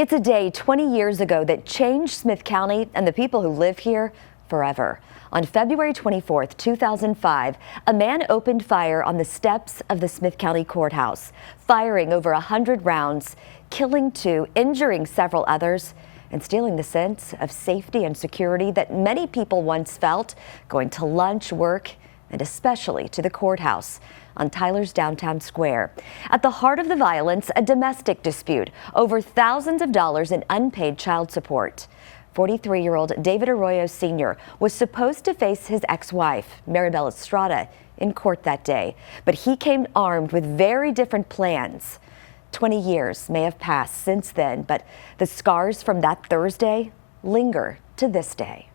It's a day 20 years ago that changed Smith County and the people who live here forever. On February 24th, 2005, a man opened fire on the steps of the Smith County Courthouse, firing over 100 rounds, killing 2, injuring several others, and stealing the sense of safety and security that many people once felt going to lunch, work, and especially to the courthouse on Tyler's downtown square. At the heart of the violence, a domestic dispute over thousands of dollars in unpaid child support. 43-year-old David Arroyo Sr. was supposed to face his ex-wife, Maribel Estrada, in court that day, but he came armed with very different plans. 20 years may have passed since then, but the scars from that Thursday linger to this day.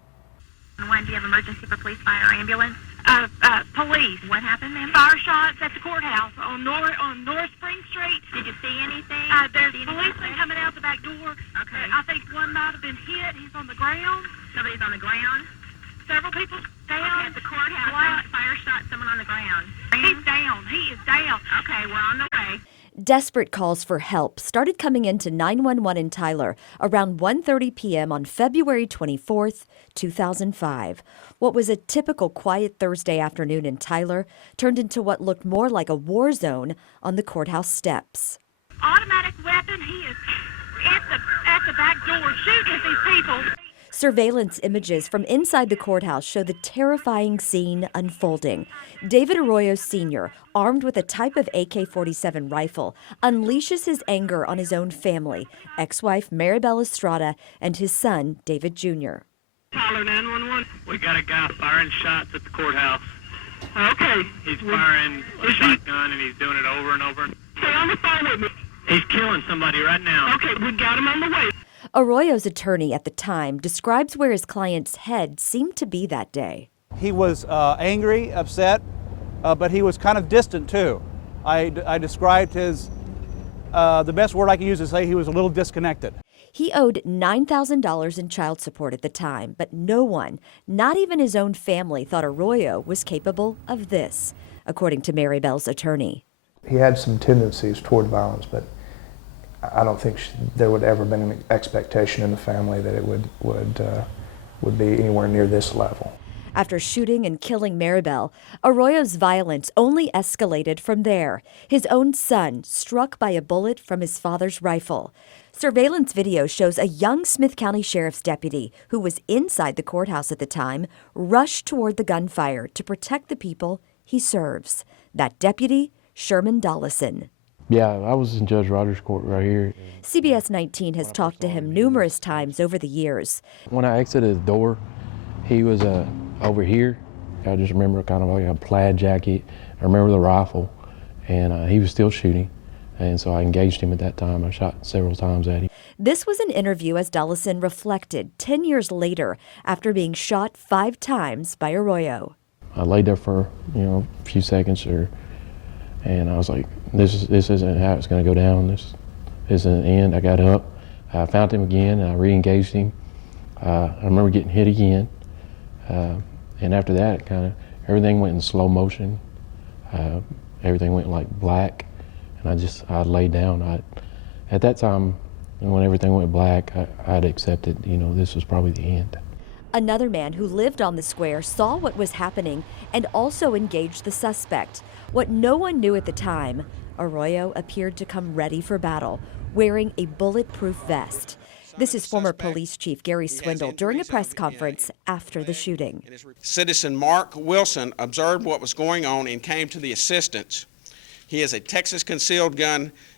When do you have emergency for police, fire, ambulance? Police. What happened, ma'am? Fire shots at the courthouse on North Spring Street. Did you see anything? There's See policemen anything? coming out the back door. Okay. I think one might have been hit. He's on the ground. Somebody's on the ground? Several people Okay, down. at the courthouse, What? fire shot someone on the ground. He's down. He is down. Okay, we're on the way. Desperate calls for help started coming into 911 in Tyler around 1:30 p.m. on February 24th, 2005. What was a typical quiet Thursday afternoon in Tyler turned into what looked more like a war zone on the courthouse steps. Automatic weapon. He is at the back door shooting at these people. Surveillance images from inside the courthouse show the terrifying scene unfolding. David Arroyo Sr., armed with a type of AK-47 rifle, unleashes his anger on his own family, ex-wife Maribel Estrada, and his son, David Jr. Toler 911. We got a guy firing shots at the courthouse. Okay. He's firing a shotgun and he's doing it over and over. Stay on the phone with me. He's killing somebody right now. Okay, we got him on the way. Arroyo's attorney at the time describes where his client's head seemed to be that day. He was angry, upset, but he was kind of distant too. I described his, the best word I can use is say he was a little disconnected. He owed $9,000 in child support at the time, but no one, not even his own family, thought Arroyo was capable of this, according to Maribel's attorney. He had some tendencies toward violence, but I don't think there would ever been an expectation in the family that it would be anywhere near this level. After shooting and killing Maribel, Arroyo's violence only escalated from there. His own son struck by a bullet from his father's rifle. Surveillance video shows a young Smith County Sheriff's deputy who was inside the courthouse at the time rush toward the gunfire to protect the people he serves. That deputy, Sherman Dollison. Yeah, I was in Judge Rogers' court right here. CBS 19 has talked to him numerous times over the years. When I exited the door, he was over here. I just remember kind of like a plaid jacket. I remember the rifle, and he was still shooting. And so I engaged him at that time. I shot several times at him. This was an interview as Dollison reflected 10 years later after being shot 5 times by Arroyo. I laid there for, a few seconds, and I was like, this isn't how it's going to go down. This isn't the end. I got up, I found him again, and I re-engaged him. I remember getting hit again, and after that, kind of everything went in slow motion. Everything went like black, and I laid down. At that time, when everything went black, I'd accepted, this was probably the end. Another man who lived on the square saw what was happening and also engaged the suspect. What no one knew at the time, Arroyo appeared to come ready for battle, wearing a bulletproof vest. This is former police chief Gary Swindle during a press conference after the shooting. Citizen Mark Wilson observed what was going on and came to the assistance. He is a Texas concealed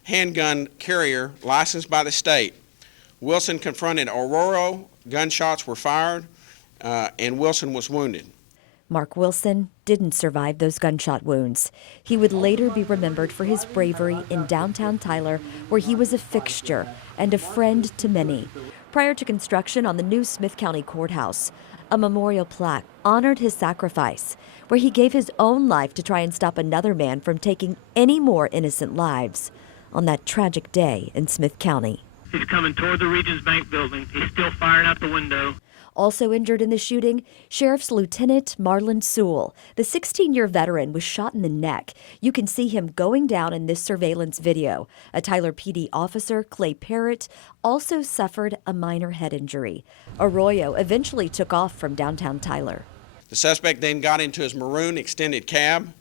handgun carrier licensed by the state. Wilson confronted Arroyo, gunshots were fired, and Wilson was wounded. Mark Wilson didn't survive those gunshot wounds. He would later be remembered for his bravery in downtown Tyler, where he was a fixture and a friend to many. Prior to construction on the new Smith County Courthouse, a memorial plaque honored his sacrifice, where he gave his own life to try and stop another man from taking any more innocent lives on that tragic day in Smith County. He's coming toward the Regions Bank building. He's still firing out the window. Also injured in the shooting, Sheriff's Lieutenant Marlon Sewell. The 16-year veteran was shot in the neck. You can see him going down in this surveillance video. A Tyler PD officer, Clay Parrott, also suffered a minor head injury. Arroyo eventually took off from downtown Tyler. The suspect then got into his maroon extended cab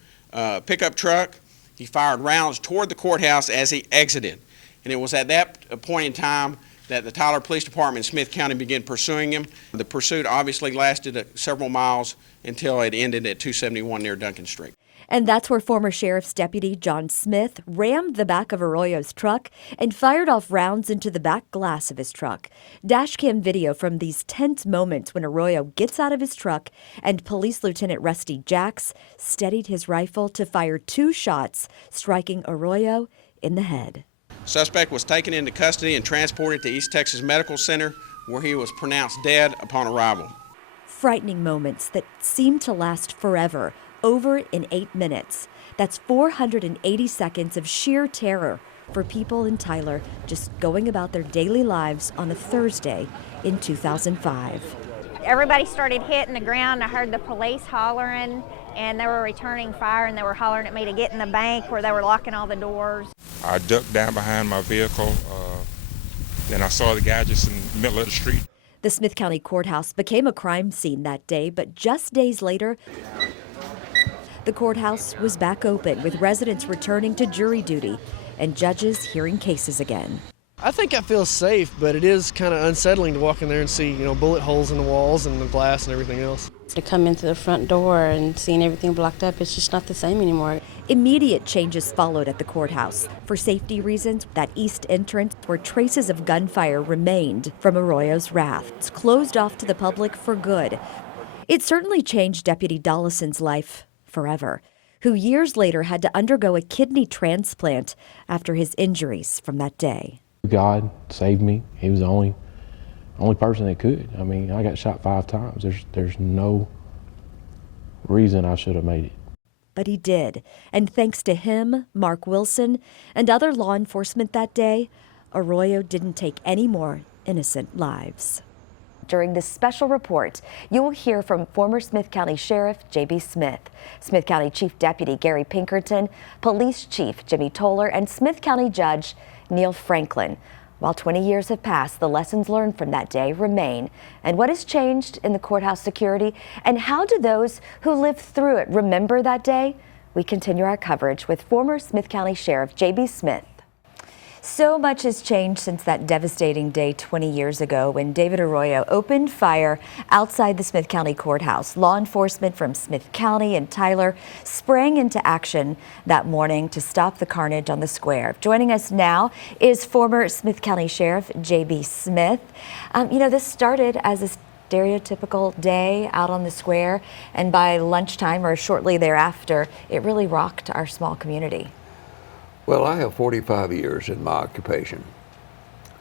pickup truck. He fired rounds toward the courthouse as he exited. And it was at that point in time that the Toler Police Department in Smith County began pursuing him. The pursuit obviously lasted several miles until it ended at 271 near Duncan Street. And that's where former Sheriff's Deputy John Smith rammed the back of Arroyo's truck and fired off rounds into the back glass of his truck. Dashcam video from these tense moments when Arroyo gets out of his truck and Police Lieutenant Rusty Jacks steadied his rifle to fire 2 shots, striking Arroyo in the head. Suspect was taken into custody and transported to East Texas Medical Center, where he was pronounced dead upon arrival. Frightening moments that seemed to last forever, over in 8 minutes. That's 480 seconds of sheer terror for people in Tyler just going about their daily lives on a Thursday in 2005. Everybody started hitting the ground. I heard the police hollering, and they were returning fire, and they were hollering at me to get in the bank where they were locking all the doors. I ducked down behind my vehicle, then I saw the guy just in the middle of the street. The Smith County Courthouse became a crime scene that day, but just days later, the courthouse was back open with residents returning to jury duty and judges hearing cases again. I think I feel safe, but it is kind of unsettling to walk in there and see, bullet holes in the walls and the glass and everything else. To come into the front door and seeing everything blocked up, it's just not the same anymore. Immediate changes followed at the courthouse. For safety reasons, that east entrance where traces of gunfire remained from Arroyo's wrath. It's closed off to the public for good. It certainly changed Deputy Dollison's life forever, who years later had to undergo a kidney transplant after his injuries from that day. God saved me. He was the only person that could. I mean, I got shot 5 times. There's no reason I should have made it. But he did. And thanks to him, Mark Wilson, and other law enforcement that day, Arroyo didn't take any more innocent lives. During this special report, you will hear from former Smith County Sheriff J.B. Smith, Smith County Chief Deputy Gary Pinkerton, Police Chief Jimmy Toler, and Smith County Judge Neil Franklin. While 20 years have passed, the lessons learned from that day remain. And what has changed in the courthouse security, and how do those who lived through it remember that day? We continue our coverage with former Smith County Sheriff J.B. Smith. So much has changed since that devastating day 20 years ago when David Arroyo opened fire outside the Smith County Courthouse. Law enforcement from Smith County and Tyler sprang into action that morning to stop the carnage on the square. Joining us now is former Smith County Sheriff J.B. Smith. This started as a stereotypical day out on the square, and by lunchtime or shortly thereafter, it really rocked our small community. Well, I have 45 years in my occupation.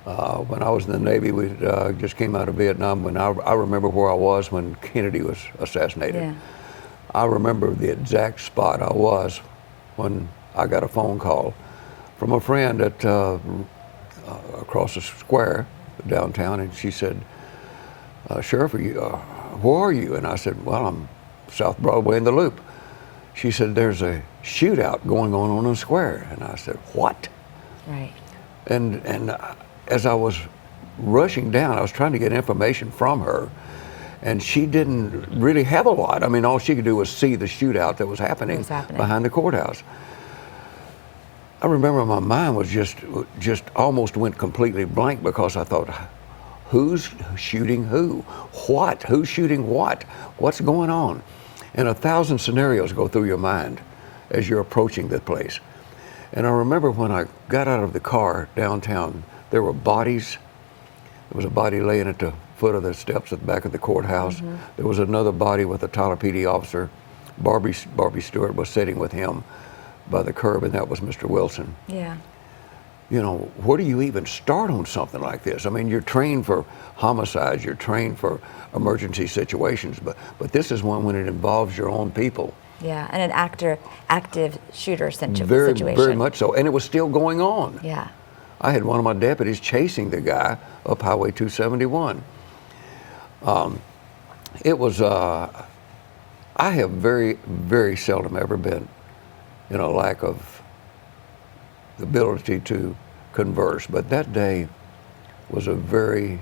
When I was in the Navy, we just came out of Vietnam. When I remember where I was when Kennedy was assassinated. Yeah. I remember the exact spot I was when I got a phone call from a friend at across the square downtown, and she said, "Sheriff, where are you?" And I said, "Well, I'm South Broadway in the Loop." She said, "There's a shootout going on the square." And I said, "What?" Right. And as I was rushing down, I was trying to get information from her, and she didn't really have a lot. I mean, all she could do was see the shootout that was happening behind the courthouse. I remember my mind was just almost went completely blank, because I thought, who's shooting who? What? Who's shooting what? What's going on? And 1,000 scenarios go through your mind as you're approaching the place. And I remember when I got out of the car downtown, there were bodies. There was a body laying at the foot of the steps at the back of the courthouse. Mm-hmm. There was another body with a Tyler PD officer. Barbie Stewart was sitting with him by the curb, and that was Mr. Wilson. Yeah. Where do you even start on something like this? I mean, you're trained for homicides, you're trained for emergency situations, but this is one when it involves your own people. Yeah, and an active shooter situation. Very much so, and it was still going on. Yeah. I had one of my deputies chasing the guy up Highway 271. It was, I have very, very seldom ever been in a lack of the ability to converse, but that day was a very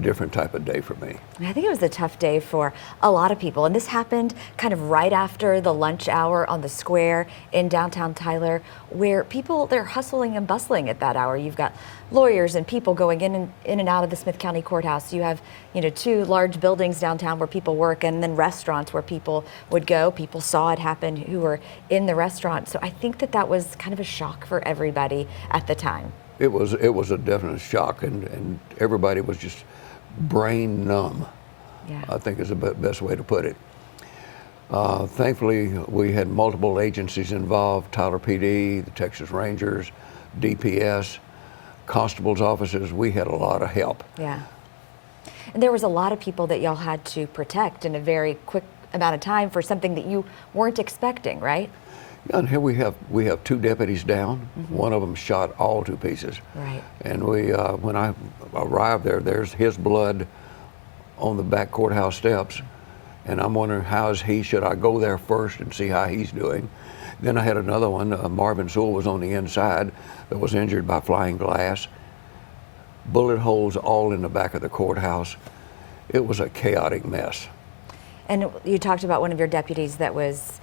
different type of day for me. I think it was a tough day for a lot of people, and this happened kind of right after the lunch hour on the square in downtown Tyler, where people, they're hustling and bustling at that hour. You've got lawyers and people going in and out of the Smith County Courthouse. You have, you know, 2 large buildings downtown where people work, and then restaurants where people would go. People saw it happen who were in the restaurant. So I think that that was kind of a shock for everybody at the time. It was a definite shock, and everybody was just brain numb, Yeah. I think is the best way to put it. Thankfully, we had multiple agencies involved: Tyler PD, the Texas Rangers, DPS, constables' offices. We had a lot of help. Yeah. And there was a lot of people that y'all had to protect in a very quick amount of time for something that you weren't expecting, right? Yeah, and here we have 2 deputies down. One of them shot all to pieces. Right. And we, when I arrived there, there's his blood on the back courthouse steps, and I'm wondering how is he? Should I go there first and see how he's doing? Then I had another one. Marvin Sewell was on the inside that was injured by flying glass. Bullet holes all in the back of the courthouse. It was a chaotic mess. And you talked about one of your deputies that was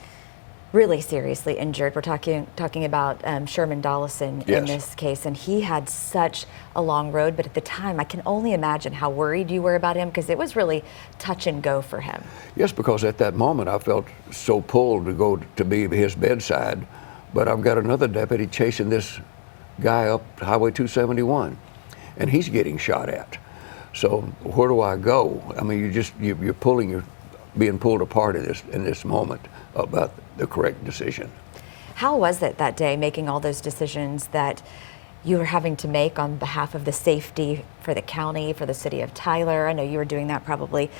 really seriously injured. We're talking about Sherman Dollison in this case, and he had such a long road, but at the time I can only imagine how worried you were about him, because it was really touch and go for him. Yes, because at that moment I felt so pulled to go to be his bedside, but I've got another deputy chasing this guy up Highway 271, and he's getting shot at. So where do I go? I mean, you're being pulled apart in this moment about the correct decision. How was it that day, making all those decisions that you were having to make on behalf of the safety for the county, for the city of Tyler? I know you were doing that probably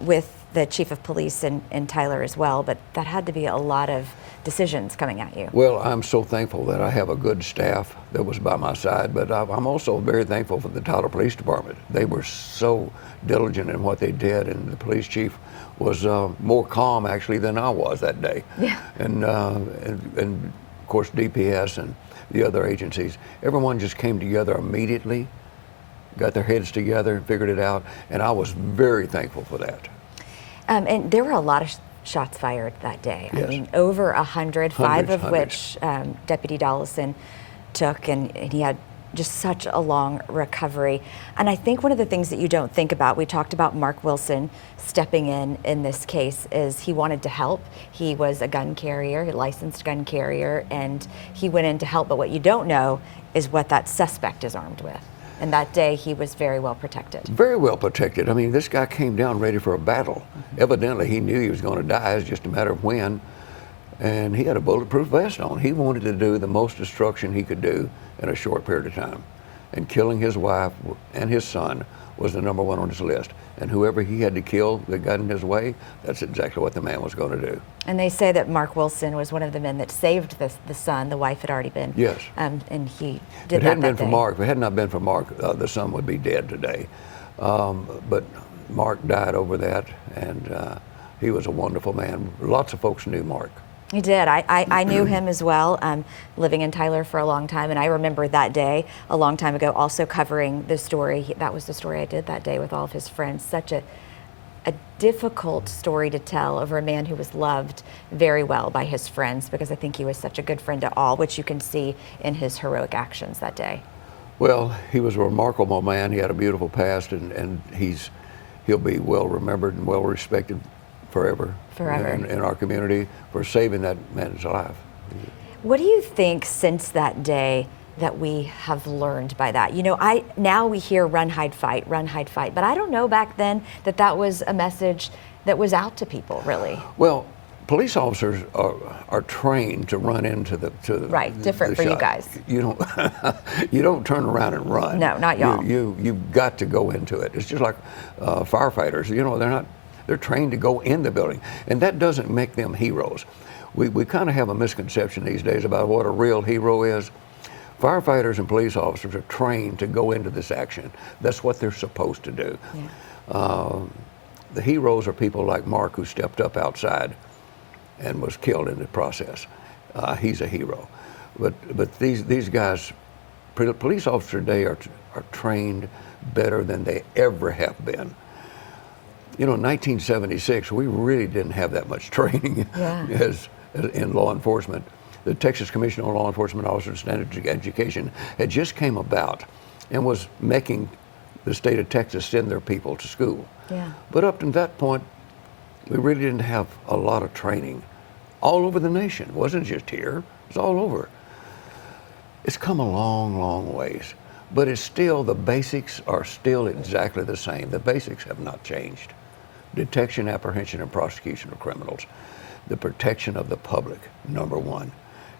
with the chief of police in Tyler as well, but that had to be a lot of decisions coming at you. Well, I'm so thankful that I have a good staff that was by my side, but I'm also very thankful for the Tyler Police Department. They were so diligent in what they did, and the police chief was more calm actually than I was that day. Yeah. And of course DPS and the other agencies, everyone just came together immediately, got their heads together and figured it out, and I was very thankful for that. And there were a lot of shots fired that day. Yes. I mean, over 100, 5 of Hundreds. which Deputy Dollison took, and he had just such a long recovery. And I think one of the things that you don't think about, we talked about Mark Wilson stepping in this case, is he wanted to help. He was a gun carrier, a licensed gun carrier, and he went in to help. But what you don't know is what that suspect is armed with. And that day he was very well protected. Very well protected. I mean, this guy came down ready for a battle. Evidently he knew he was going to die. It's just a matter of when. And he had a bulletproof vest on. He wanted to do the most destruction he could do in a short period of time. And killing his wife and his son was the #1 on his list. And whoever he had to kill that got in his way, that's exactly what the man was going to do. And they say that Mark Wilson was one of the men that saved the son. The wife had already been. Yes. And he If did it hadn't been that for day. Mark, if it had not been for Mark, the son would be dead today. But Mark died over that, and he was a wonderful man. Lots of folks knew Mark. He did. I knew him as well, living in Tyler for a long time, and I remember that day a long time ago also covering the story. That was the story I did that day with all of his friends. Such a difficult story to tell over a man who was loved very well by his friends, because I think he was such a good friend to all, which you can see in his heroic actions that day. Well, he was a remarkable man. He had a beautiful past, and he'll be well remembered and well respected forever. Forever. In our community for saving that man's life. What do you think since that day that we have learned by that? You know, now we hear run, hide, fight, but I don't know back then that was a message that was out to people, really. Well, police officers are trained to run into the right, different for you guys. You don't turn around and run. No, not y'all. You've got to go into it. It's just like firefighters. You know, they're trained to go in the building, and that doesn't make them heroes. We kind of have a misconception these days about what a real hero is. Firefighters and police officers are trained to go into this action. That's what they're supposed to do. Yeah. The heroes are people like Mark, who stepped up outside and was killed in the process. He's a hero. But these guys, police officers today are trained better than they ever have been. You know, in 1976, we really didn't have that much training as in law enforcement. The Texas Commission on Law Enforcement Officers and Standards Education had just came about and was making the state of Texas send their people to school. Yeah. But up to that point, we really didn't have a lot of training all over the nation. It wasn't just here, it was all over. It's come a long, long ways, but it's still, the basics are still exactly the same. The basics have not changed. Detection, apprehension, and prosecution of criminals. The protection of the public, number one.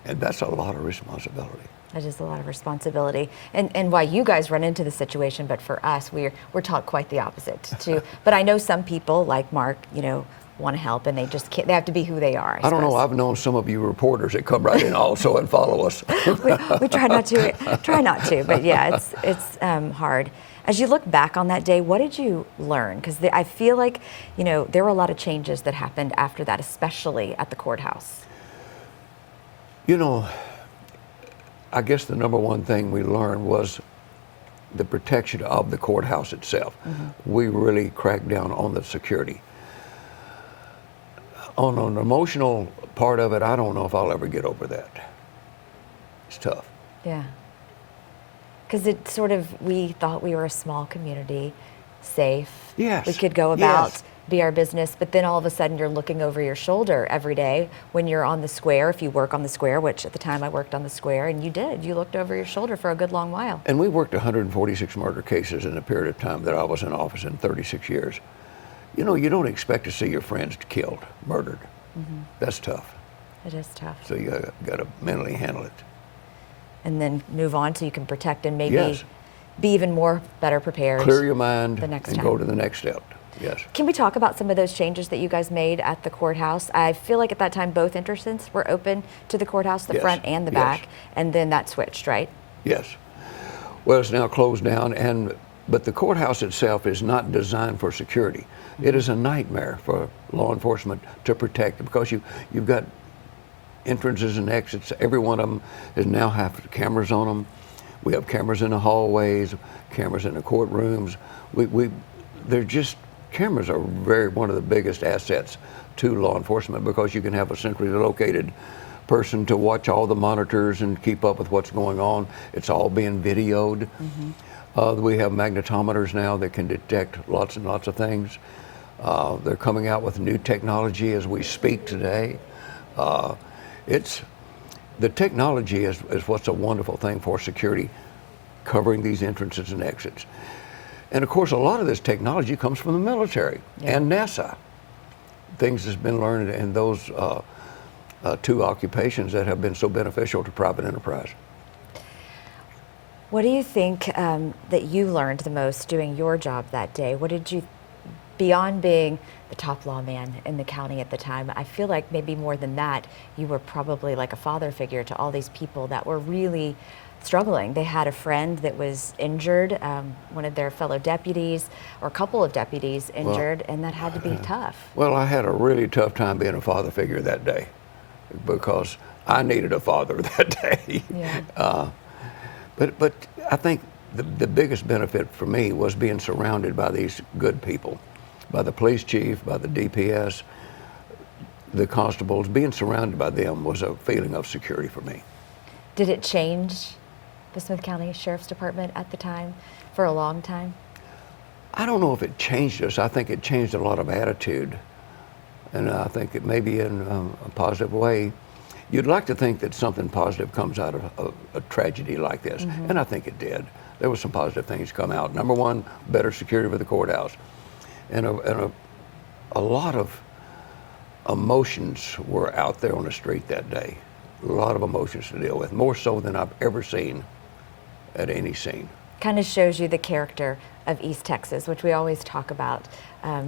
And that's a lot of responsibility. That is a lot of responsibility, and why you guys run into the situation, but for us, we're taught quite the opposite too. But I know some people, like Mark, you know, want to help, and they just can't. They have to be who they are. I don't know. I've known some of you reporters that come right in also and follow us. we try not to. Try not to, but yeah, it's hard. As you look back on that day, what did you learn? Because I feel like, you know, there were a lot of changes that happened after that, especially at the courthouse. You know, I guess the number one thing we learned was the protection of the courthouse itself. Mm-hmm. We really cracked down on the security. On an emotional part of it, I don't know if I'll ever get over that. It's tough. Yeah. Because it sort of, we thought we were a small community, safe. Yes. We could go about, yes. be our business, but then all of a sudden you're looking over your shoulder every day when you're on the square, if you work on the square, which at the time I worked on the square, and you did. You looked over your shoulder for a good long while. And we worked 146 murder cases in the period of time that I was in office in 36 years. You know, you don't expect to see your friends killed, murdered. Mm-hmm. That's tough. It is tough. So you got to mentally handle it. And then move on so you can protect and maybe yes. be even more better prepared. Clear your mind the next and time. go to the next step. Yes. Can we talk about some of those changes that you guys made at the courthouse? I feel like at that time both entrances were open to the courthouse, the yes. front and the yes. back, and then that switched, right? Yes. Well, it's now closed down, but the courthouse itself is not designed for security. Mm-hmm. It is a nightmare for law enforcement to protect, because you've got entrances and exits. Every one of them is now have cameras on them. We have cameras in the hallways, cameras in the courtrooms. They're just, cameras are one of the biggest assets to law enforcement, because you can have a centrally located person to watch all the monitors and keep up with what's going on. It's all being videoed. Mm-hmm. We have magnetometers now that can detect lots and lots of things. They're coming out with new technology as we speak today. The technology is what's a wonderful thing for security, covering these entrances and exits. And of course, a lot of this technology comes from the military and NASA. Things that's been learned in those two occupations that have been so beneficial to private enterprise. What do you think that you learned the most doing your job that day? What did you, beyond being the top lawman in the county at the time, I feel like maybe more than that, you were probably like a father figure to all these people that were really struggling. They had a friend that was injured, one of their fellow deputies, or a couple of deputies injured, and that had to be tough. Well, I had a really tough time being a father figure that day, because I needed a father that day. Yeah. But I think the biggest benefit for me was being surrounded by these good people, by the police chief, by the DPS, the constables. Being surrounded by them was a feeling of security for me. Did it change the Smith County Sheriff's Department at the time for a long time? I don't know if it changed us. I think it changed a lot of attitude, and I think it may be in a positive way. You'd like to think that something positive comes out of a tragedy like this, mm-hmm. and I think it did. There were some positive things come out. Number one, better security for the courthouse, and a lot of emotions were out there on the street that day. A lot of emotions to deal with, more so than I've ever seen at any scene. Kind of shows you the character of East Texas, which we always talk about.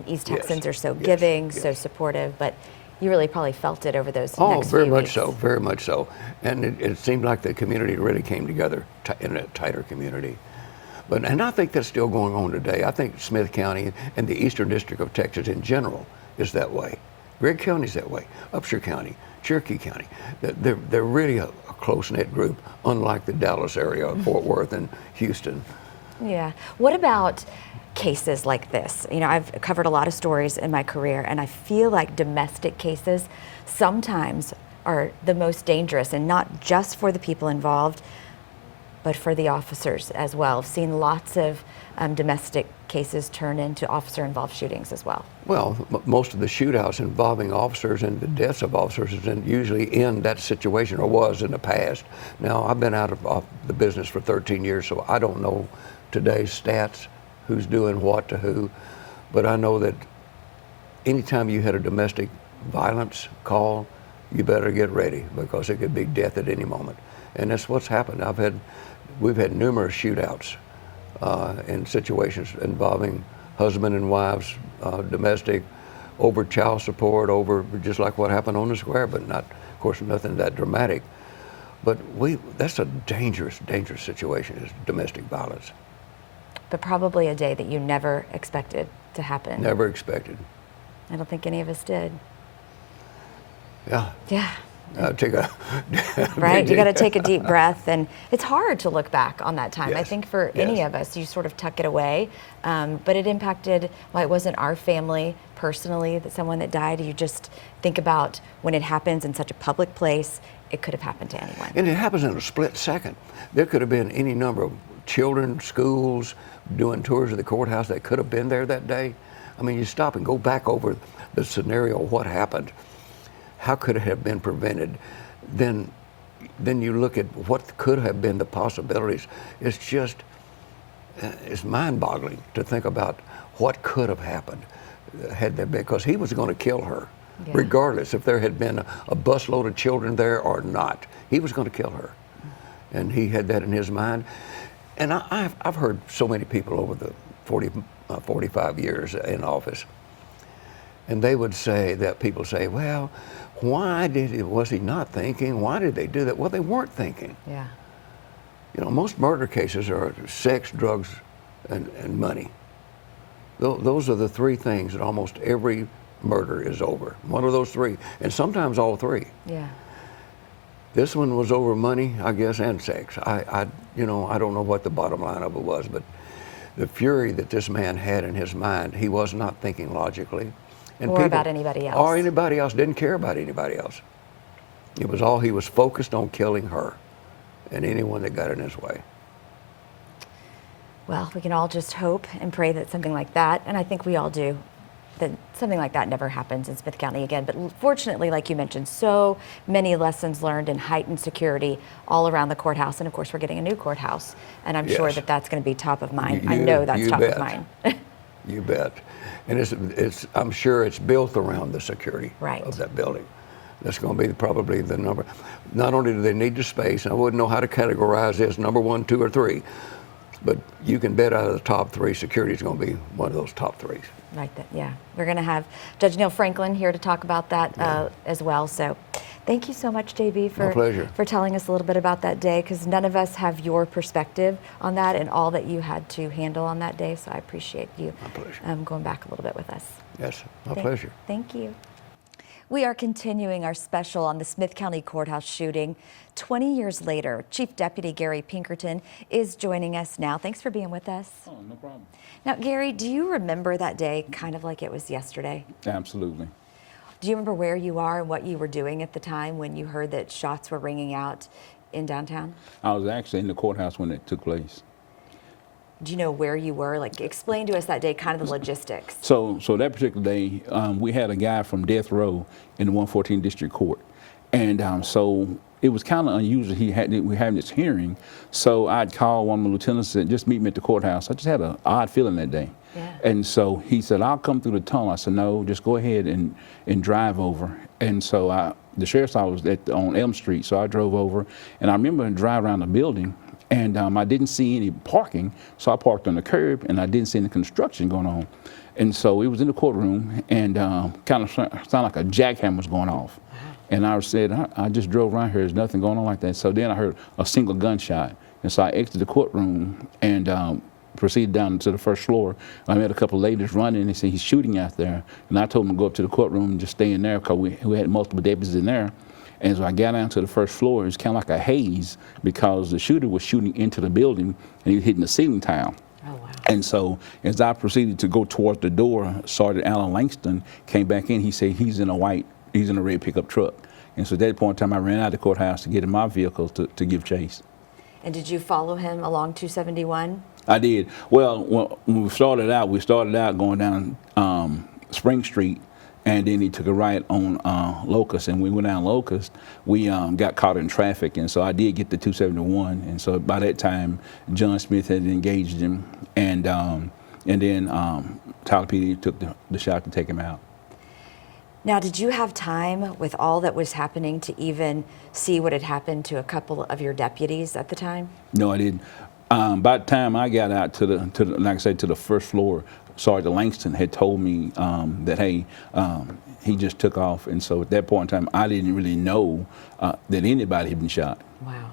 East Texans are so giving, so supportive, but you really probably felt it over those next few weeks. Very much so. And it seemed like the community really came together in a tighter community. And I think that's still going on today. I think Smith County and the Eastern District of Texas in general is that way. Gregg County's that way. Upshur County, Cherokee County. They're really a close-knit group, unlike the Dallas area, Fort Worth and Houston. Yeah. What about cases like this? You know, I've covered a lot of stories in my career, and I feel like domestic cases sometimes are the most dangerous, and not just for the people involved, but for the officers as well. I've seen lots of domestic cases turn into officer-involved shootings as well. Well, most of the shootouts involving officers and the deaths of officers is usually in that situation, or was in the past. Now, I've been out of the business for 13 years, so I don't know today's stats, who's doing what to who, but I know that anytime you had a domestic violence call, you better get ready, because it could be death at any moment. And that's what's happened. We've had numerous shootouts in situations involving husband and wives, domestic, over child support, over just like what happened on the square, but not, of course, nothing that dramatic. But that's a dangerous, dangerous situation, is domestic violence. But probably a day that you never expected to happen. Never expected. I don't think any of us did. Yeah. Yeah. Take a right, you got to take a deep breath, and it's hard to look back on that time. Yes. I think for any of us, you sort of tuck it away, but it impacted. Well, it wasn't our family personally, that someone that died. You just think about when it happens in such a public place, it could have happened to anyone. And it happens in a split second. There could have been any number of children, schools, doing tours of the courthouse that could have been there that day. I mean, you stop and go back over the scenario, what happened. How could it have been prevented? Then you look at what could have been the possibilities. It's just, it's mind-boggling to think about what could have happened had there been, because he was going to kill her, regardless if there had been a busload of children there or not. He was going to kill her, and he had that in his mind. And I've heard so many people over the 45 years in office, and they would say that people say, well, was he not thinking? Why did they do that? Well, they weren't thinking. Yeah. You know, most murder cases are sex, drugs, and money. Those are the three things that almost every murder is over. One of those three, and sometimes all three. Yeah. This one was over money, I guess, and sex. I don't know what the bottom line of it was, but the fury that this man had in his mind, he was not thinking logically. And or about anybody else. Or anybody else, didn't care about anybody else. It was all, he was focused on killing her and anyone that got in his way. Well, we can all just hope and pray that something like that, and I think we all do, that something like that never happens in Smith County again. But fortunately, like you mentioned, so many lessons learned and heightened security all around the courthouse. And of course, we're getting a new courthouse, and I'm sure that that's going to be top of mind. I know that's top of mind. You bet. And I'm sure it's built around the security of that building. That's going to be probably the number. Not only do they need the space, and I wouldn't know how to categorize this, number 1, 2, or 3, but you can bet out of the top 3, security is going to be one of those top 3s. Right, yeah. We're going to have Judge Neil Franklin here to talk about that as well. So thank you so much, JB, for telling us a little bit about that day, because none of us have your perspective on that and all that you had to handle on that day. So I appreciate you going back a little bit with us. Yes, my pleasure. Thank you. We are continuing our special on the Smith County Courthouse shooting. 20 years later, Chief Deputy Gary Pinkerton is joining us now. Thanks for being with us. Oh, no problem. Now, Gary, do you remember that day kind of like it was yesterday? Absolutely. Do you remember where you are and what you were doing at the time when you heard that shots were ringing out in downtown? I was actually in the courthouse when it took place. Do you know where you were? Like, explain to us that day, kind of the logistics. So that particular day, we had a guy from death row in the 114 District Court. And so it was kind of unusual we had this hearing. So I'd call one of my lieutenants and just meet me at the courthouse. I just had an odd feeling that day. Yeah. And so he said, I'll come through the tunnel. I said, no, just go ahead and drive over. And so the sheriff's office was on Elm Street, so I drove over. And I remember driving around the building, and I didn't see any parking, so I parked on the curb, and I didn't see any construction going on. And so it was in the courtroom, and kind of sounded like a jackhammer was going off. And I said, I just drove around here, there's nothing going on like that. So then I heard a single gunshot. And so I exited the courtroom, and proceeded down to the first floor. I met a couple of ladies running, and they said he's shooting out there. And I told them to go up to the courtroom and just stay in there because we had multiple deputies in there. And so I got down to the first floor. It was kind of like a haze because the shooter was shooting into the building and he was hitting the ceiling tile. Oh, wow. And so as I proceeded to go towards the door, Sergeant Alan Langston came back in. He said he's in a red pickup truck. And so at that point in time, I ran out of the courthouse to get in my vehicle to give chase. And did you follow him along 271? I did. Well, when we started out going down Spring Street, and then he took a right on Locust, and we went down Locust. We got caught in traffic, and so I did get to 271. And so by that time, John Smith had engaged him, and then Toler PD took the shot to take him out. Now, did you have time with all that was happening to even see what had happened to a couple of your deputies at the time? No, I didn't. By the time I got out to the like I said, to the first floor, Sergeant Langston had told me that, hey, he just took off. And so at that point in time, I didn't really know that anybody had been shot. Wow.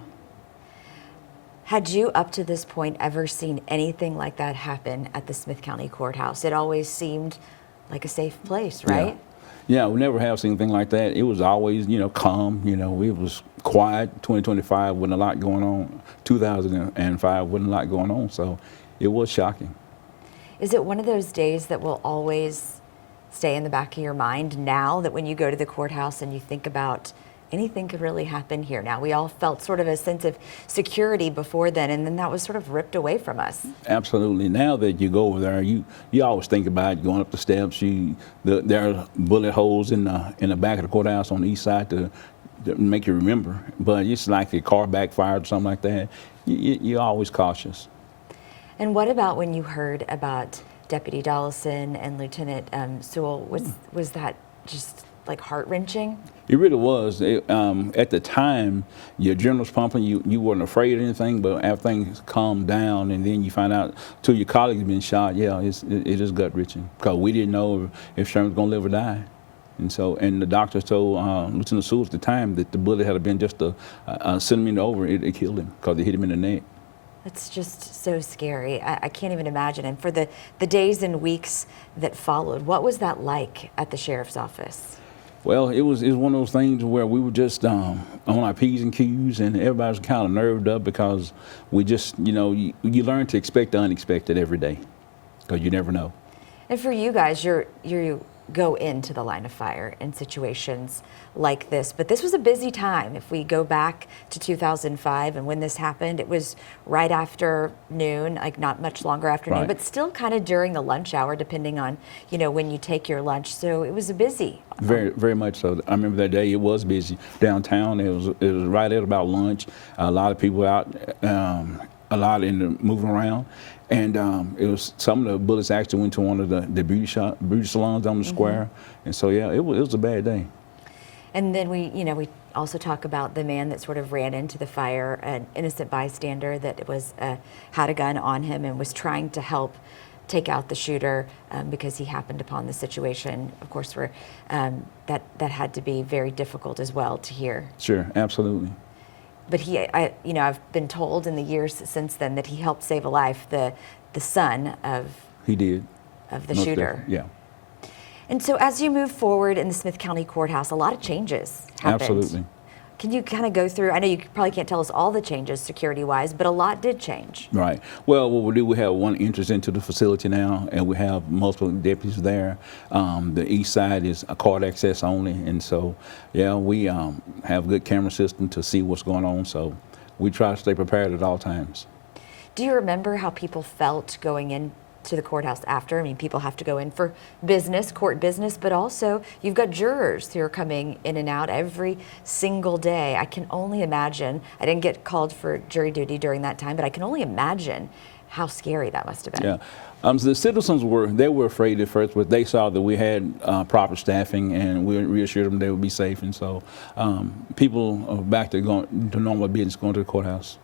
Had you, up to this point, ever seen anything like that happen at the Smith County Courthouse? It always seemed like a safe place, right? Yeah, we never have seen anything like that. It was always, calm. It was quiet. 2025 wasn't a lot going on. 2005 wasn't a lot going on. So it was shocking. Is it one of those days that will always stay in the back of your mind now, that when you go to the courthouse and you think about anything could really happen here? Now, we all felt sort of a sense of security before then, and then that was sort of ripped away from us. Absolutely. Now that you go over there, you always think about going up the steps. There are bullet holes in the back of the courthouse on the east side to make you remember. But it's like a car backfired or something like that. You're always cautious. And what about when you heard about Deputy Dollison and Lieutenant Sewell? Was that just like heart-wrenching? It really was. At the time, your adrenaline's pumping. You weren't afraid of anything, but after things calmed down, and then you find out two of your colleagues have been shot. Yeah, it is gut-wrenching because we didn't know if Sherman was going to live or die. And the doctors told Lieutenant Sewell at the time that the bullet had been just a centimeter over, it killed him because it hit him in the neck. It's just so scary. I can't even imagine. And for the days and weeks that followed, what was that like at the sheriff's office? Well, it was one of those things where we were just on our P's and Q's, and everybody was kind of nerved up because we just, you learn to expect the unexpected every day because you never know. And for you guys, you go into the line of fire in situations like this, but this was a busy time. If we go back to 2005 and when this happened, it was right after noon, like not much longer after noon, but still kind of during the lunch hour, depending on, when you take your lunch. So it was busy. Very, very much so. I remember that day, it was busy. Downtown, it was right at about lunch. A lot of people out, a lot moving around. And it was some of the bullets actually went to one of the beauty salons on the square. And so, yeah, it was a bad day. And then we also talk about the man that sort of ran into the fire, an innocent bystander that had a gun on him and was trying to help take out the shooter because he happened upon the situation, of course, where that had to be very difficult as well to hear. Sure, absolutely. But I've been told in the years since then that he helped save a life, the son of he did of the shooter. Yeah. And so as you move forward in the Smith County Courthouse, a lot of changes happened. Absolutely. Can you kind of go through, I know you probably can't tell us all the changes security-wise, but a lot did change. Right. Well, what we do, we have one entrance into the facility now, and we have multiple deputies there. The east side is a card access only, and so, yeah, we have a good camera system to see what's going on, so we try to stay prepared at all times. Do you remember how people felt going in to the courthouse after? I mean, people have to go in for business, court business, but also you've got jurors who are coming in and out every single day. I can only imagine, I didn't get called for jury duty during that time, but I can only imagine how scary that must have been. Yeah. So the citizens were afraid at first, but they saw that we had proper staffing, and we reassured them they would be safe, and so people are back to normal business, going to the courthouse.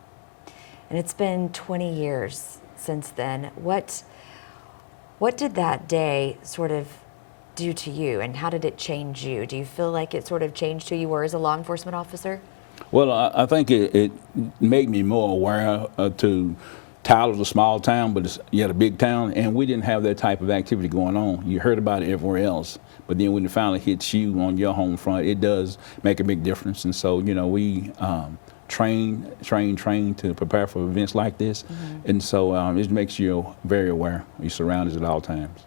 And it's been 20 years since then. What did that day sort of do to you, and how did it change you? Do you feel like it sort of changed who you were as a law enforcement officer? Well, I think it made me more aware to Tyler's a small town, but it's yet a big town, and we didn't have that type of activity going on. You heard about it everywhere else, but then when it finally hits you on your home front, it does make a big difference. And so, you know, we train to prepare for events like this, and so it makes you very aware. You're surrounded at all times.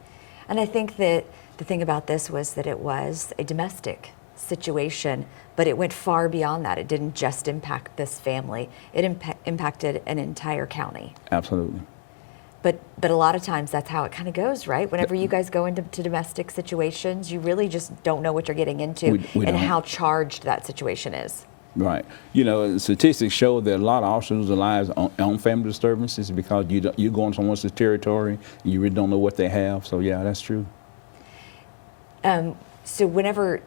And I think that the thing about this was that it was a domestic situation, but it went far beyond that. It didn't just impact this family. It impacted an entire county. Absolutely. But a lot of times that's how it kind of goes, right? Whenever you guys go into domestic situations, you really just don't know what you're getting into We and don't. how charged that situation is. Right. You know, statistics show that a lot of officers lose their lives on family disturbances because you go on someone's territory and you really don't know what they have. So yeah, that's true. So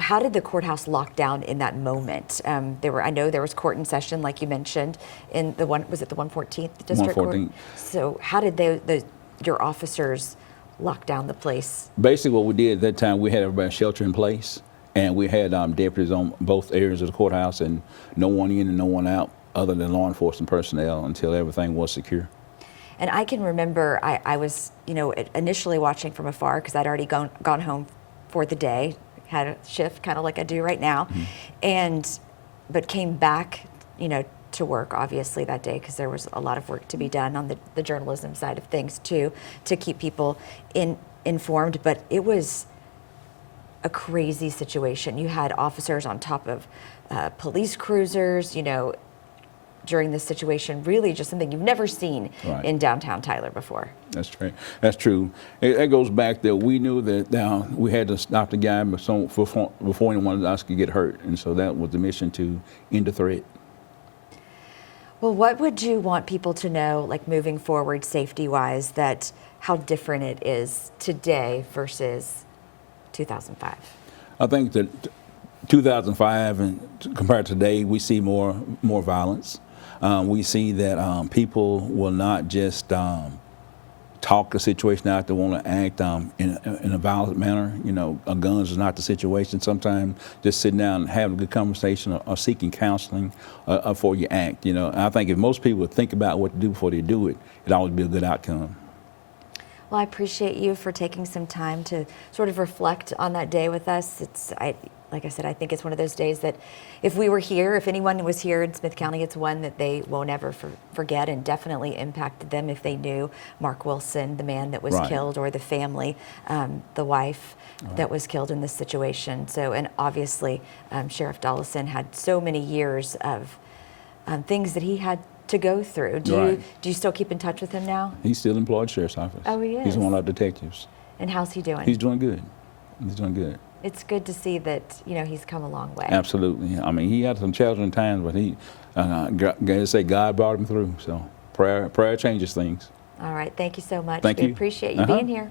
how did the courthouse lock down in that moment? I know there was court in session, like you mentioned, in was it the 114th District 114th. Court? So how did your officers lock down the place? Basically what we did at that time, we had everybody shelter in place, and we had deputies on both areas of the courthouse, and no one in and no one out other than law enforcement personnel until everything was secure. And I can remember I was, you know, initially watching from afar because I'd already gone home for the day, had a shift kind of like I do right now, but came back, you know, to work obviously that day because there was a lot of work to be done on the journalism side of things too, to keep people informed. But it was a crazy situation. You had officers on top of police cruisers, you know, during this situation, really just something you've never seen in downtown Tyler before. That's right. That's true. It goes back that we knew that we had to stop the guy before anyone else could get hurt, and so that was the mission, to end the threat. Well, what would you want people to know, like moving forward, safety-wise, that how different it is today versus 2005? I think that 2005 and compared to today, we see more violence. We see that people will not just talk a situation out. They want to act in a violent manner. You know, guns is not the situation. Sometimes just sitting down and having a good conversation or seeking counseling before you act. You know, I think if most people would think about what to do before they do it, it'd always be a good outcome. Well, I appreciate you for taking some time to sort of reflect on that day with us. Like I said, I think it's one of those days that if we were here, if anyone was here in Smith County, it's one that they won't ever forget, and definitely impacted them if they knew Mark Wilson, the man that was killed, or the family, the wife that was killed in this situation. So, and obviously, Sheriff Dollison had so many years of things that he had to go through. Do you still keep in touch with him now? He's still employed Sheriff's Office. Oh, he is? He's one of our detectives. And how's he doing? He's doing good. He's doing good. It's good to see that, you know, he's come a long way. Absolutely. I mean, he had some challenging times, but God brought him through. So prayer changes things. All right. Thank you so much. Thank you. We appreciate you being here.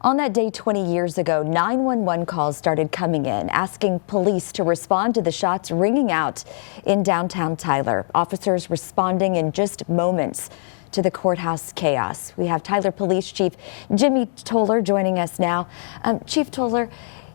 On that day 20 years ago, 911 calls started coming in, asking police to respond to the shots ringing out in downtown Tyler. Officers responding in just moments to the courthouse chaos. We have Tyler Police Chief Jimmy Toler joining us now. Chief Toler,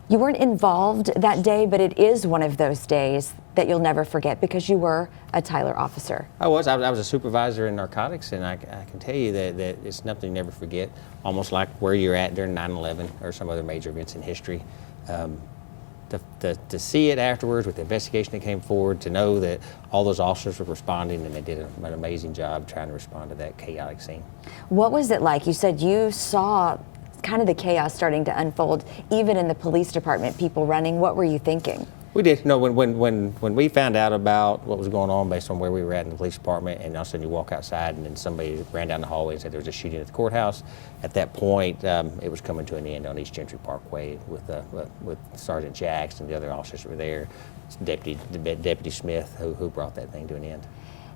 you weren't involved that day, but it is one of those days that you'll never forget because you were a Tyler officer. I was a supervisor in narcotics, and I can tell you that it's nothing you never forget, almost like where you're at during 9/11 or some other major events in history. To see it afterwards with the investigation that came forward, to know that all those officers were responding and they did an amazing job trying to respond to that chaotic scene. What was it like? You said you saw kind of the chaos starting to unfold, even in the police department, people running. What were you thinking? We did. No, when we found out about what was going on based on where we were at in the police department, and all of a sudden you walk outside and then somebody ran down the hallway and said there was a shooting at the courthouse. At that point, it was coming to an end on East Gentry Parkway with Sergeant Jacks and the other officers that were there, Deputy Smith, who brought that thing to an end.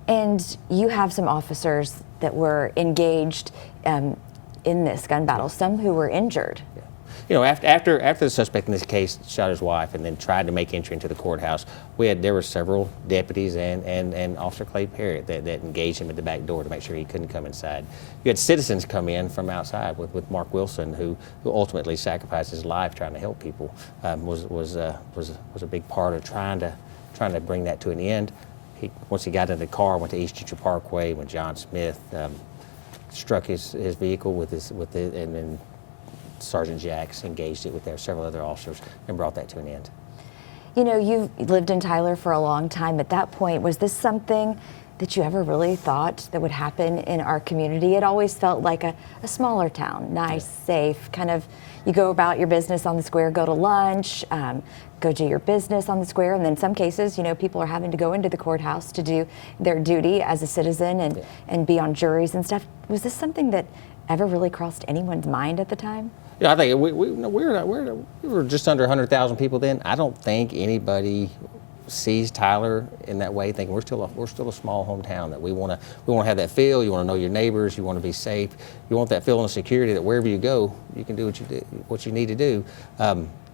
And you have some officers that were engaged in this gun battle, some who were injured. Yeah. You know, after the suspect in this case shot his wife and then tried to make entry into the courthouse, there were several deputies and Officer Clay Parrott that engaged him at the back door to make sure he couldn't come inside. You had citizens come in from outside with Mark Wilson, who ultimately sacrificed his life trying to help people. Was a big part of trying to bring that to an end. once he got in the car, went to East Ginger Parkway when John Smith struck his vehicle and then Sergeant Jacks engaged it with several other officers and brought that to an end. You know, you've lived in Tyler for a long time. At that point, was this something that you ever really thought that would happen in our community? It always felt like a smaller town, nice, safe, kind of, you go about your business on the square, go to lunch, go do your business on the square, and then in some cases, you know, people are having to go into the courthouse to do their duty as a citizen and be on juries and stuff. Was this something that ever really crossed anyone's mind at the time? Yeah, I think we were just under 100,000 people then. I don't think anybody sees Tyler in that way, thinking we're still a small hometown, that we want to have that feel. You want to know your neighbors. You want to be safe. You want that feeling of security that wherever you go, you can do what you need to do.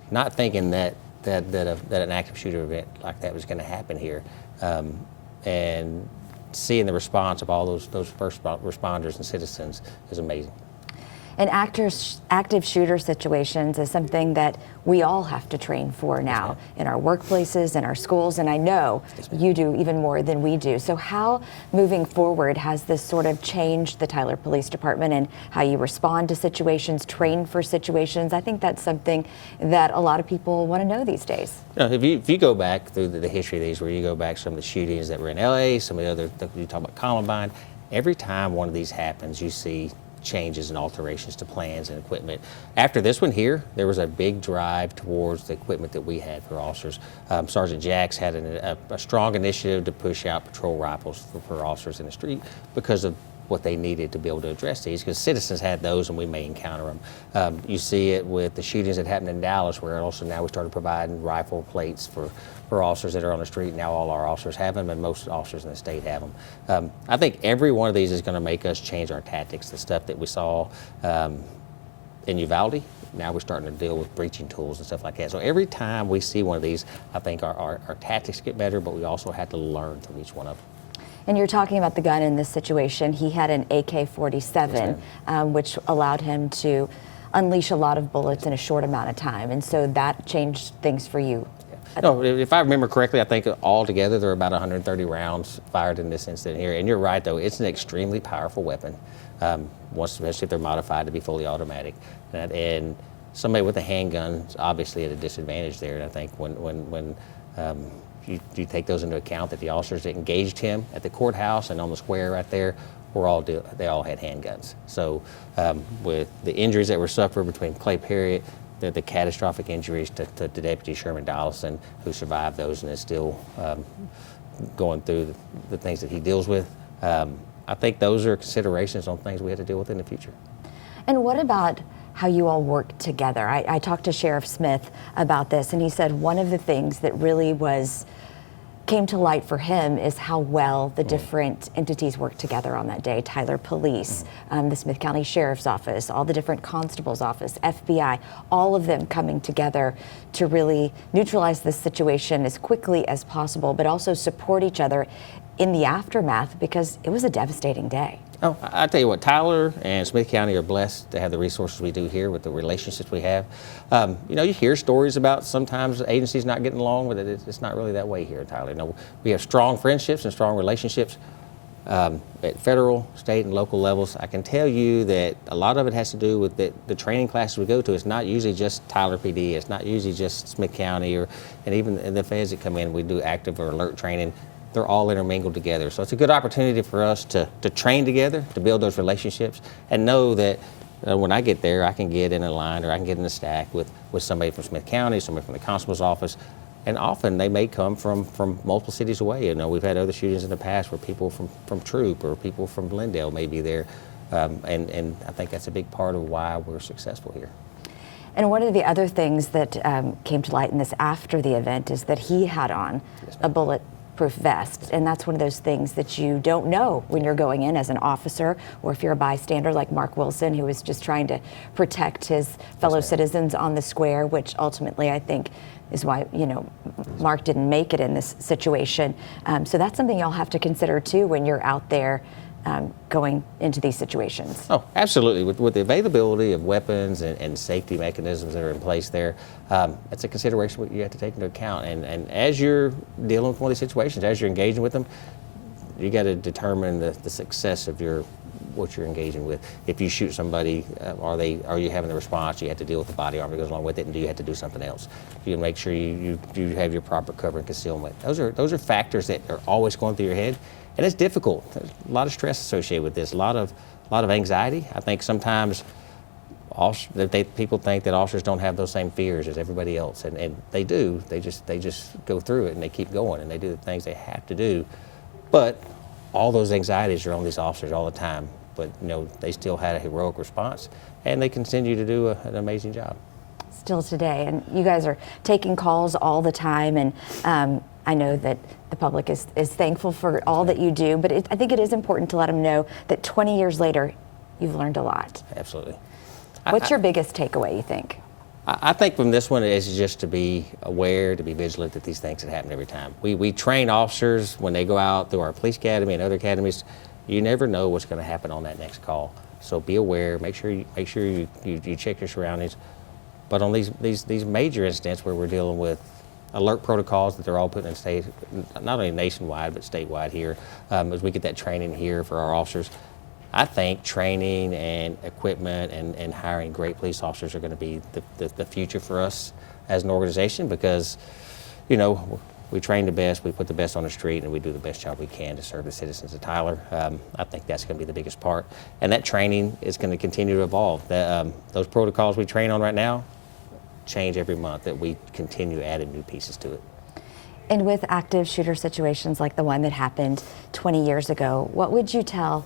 Not thinking that an active shooter event like that was going to happen here, and seeing the response of all those first responders and citizens is amazing. And active shooter situations is something that we all have to train for now in our workplaces, in our schools, and I know you do even more than we do. So how, moving forward, has this sort of changed the Tyler Police Department and how you respond to situations, train for situations? I think that's something that a lot of people want to know these days. You know, if you go back through the history of these, where you go back some of the shootings that were in LA, some of the other, you talk about Columbine, every time one of these happens, you see changes and alterations to plans and equipment. After this one here, there was a big drive towards the equipment that we had for officers. Sergeant Jacks had a strong initiative to push out patrol rifles for officers in the street because of what they needed to be able to address these, because citizens had those and we may encounter them. You see it with the shootings that happened in Dallas, where also now we started providing rifle plates for officers that are on the street. Now all our officers have them, and most officers in the state have them. I think every one of these is going to make us change our tactics. The stuff that we saw in Uvalde, now we're starting to deal with breaching tools and stuff like that. So every time we see one of these, I think our tactics get better, but we also have to learn from each one of them. And you're talking about the gun in this situation. He had an AK-47, which allowed him to unleash a lot of bullets in a short amount of time. And so that changed things for you. No, if I remember correctly, I think altogether there are about 130 rounds fired in this incident here. And you're right, though, it's an extremely powerful weapon, especially if they're modified to be fully automatic. And somebody with a handgun is obviously at a disadvantage there. And I think when you take those into account, that the officers that engaged him at the courthouse and on the square right there, they all had handguns. So with the injuries that were suffered between Clay Perry, the catastrophic injuries to Deputy Sherman Dollison, who survived those and is still going through the things that he deals with, I think those are considerations on things we have to deal with in the future. And what about how you all work together? I talked to Sheriff Smith about this, and he said one of the things that really came to light for him is how well the different entities worked together on that day. Tyler Police, the Smith County Sheriff's Office, all the different constables' office, FBI, all of them coming together to really neutralize this situation as quickly as possible, but also support each other in the aftermath, because it was a devastating day. Oh, I tell you what, Tyler and Smith County are blessed to have the resources we do here with the relationships we have. You know, you hear stories about sometimes agencies not getting along, but it's not really that way here in Tyler. You know, we have strong friendships and strong relationships at federal, state, and local levels. I can tell you that a lot of it has to do with the training classes we go to. It's not usually just Tyler PD. It's not usually just Smith County, and even in the feds that come in, we do active or alert training. They're all intermingled together. So it's a good opportunity for us to train together, to build those relationships, and know that when I get there, I can get in a line or I can get in a stack with somebody from Smith County, somebody from the constable's office, and often they may come from multiple cities away. You know, we've had other shootings in the past where people from Troop or people from Glendale may be there, and I think that's a big part of why we're successful here. And one of the other things that came to light in this after the event is that he had on a bulletproof vest, and that's one of those things that you don't know when you're going in as an officer, or if you're a bystander like Mark Wilson, who was just trying to protect his fellow citizens on the square, which ultimately I think is why, you know, Mark didn't make it in this situation. So that's something y'all have to consider too when you're out there going into these situations? Oh, absolutely. With the availability of weapons and safety mechanisms that are in place there, it's a consideration you have to take into account. And as you're dealing with one of these situations, as you're engaging with them, you got to determine the success of what you're engaging with. If you shoot somebody, are you having the response? You have to deal with the body armor that goes along with it, and do you have to do something else? You make sure you have your proper cover and concealment. Those are factors that are always going through your head, and it's difficult. There's a lot of stress associated with this, a lot of anxiety. I think sometimes people think that officers don't have those same fears as everybody else, and they do. They just go through it and they keep going and they do the things they have to do. But all those anxieties are on these officers all the time. But they still had a heroic response, and they continue to do an amazing job. Still today, and you guys are taking calls all the time, and I know that the public is thankful for all that you do, but I think it is important to let them know that 20 years later, you've learned a lot. Absolutely. What's your biggest takeaway, you think? I think from this one is just to be aware, to be vigilant that these things that happen every time. We train officers when they go out through our police academy and other academies. You never know what's going to happen on that next call. So be aware. Make sure you check your surroundings. But on these major incidents where we're dealing with alert protocols that they're all putting in state, not only nationwide but statewide here, as we get that training here for our officers, I think training and equipment and hiring great police officers are going to be the future for us as an organization, because we train the best, we put the best on the street, and we do the best job we can to serve the citizens of Tyler. I think that's going to be the biggest part. And that training is going to continue to evolve. Those protocols we train on right now change every month, that we continue adding new pieces to it. And with active shooter situations like the one that happened 20 years ago, what would you tell